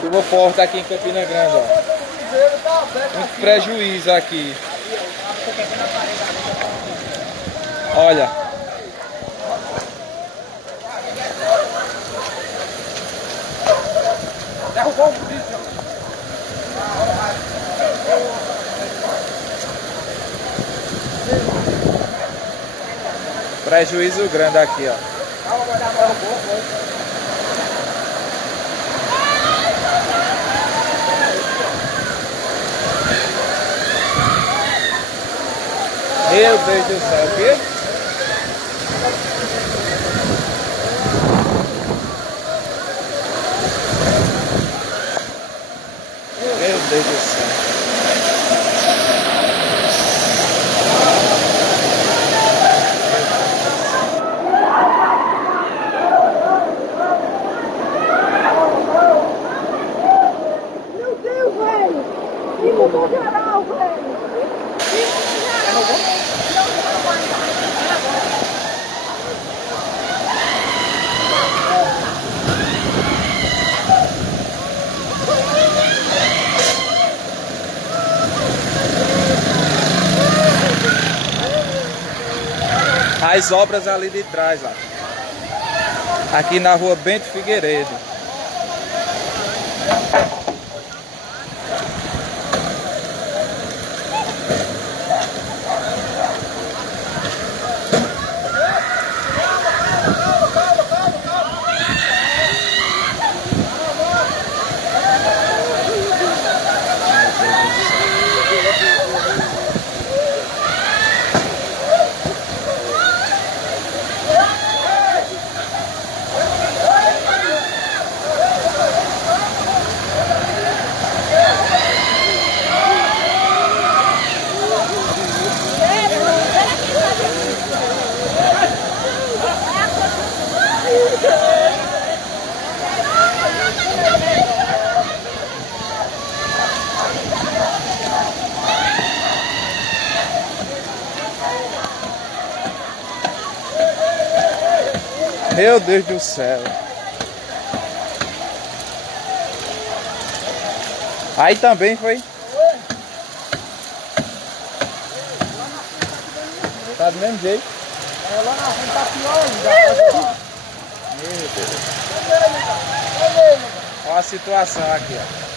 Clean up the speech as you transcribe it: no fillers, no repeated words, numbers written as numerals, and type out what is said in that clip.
Chuva forte aqui em Campina Grande, ó. Muito prejuízo aqui. Olha. Derrubou o vídeo. Prejuízo grande aqui, ó. Meu Deus do céu, o quê? Meu Deus do céu. Meu Deus, velho! Inundou geral, velho! As obras ali de trás, ó. Aqui na rua Bento Figueiredo. Meu Deus do céu. Aí também foi. Tá do mesmo jeito. É, lá na frente tá pior ainda. Meu Deus. Olha a situação aqui, ó.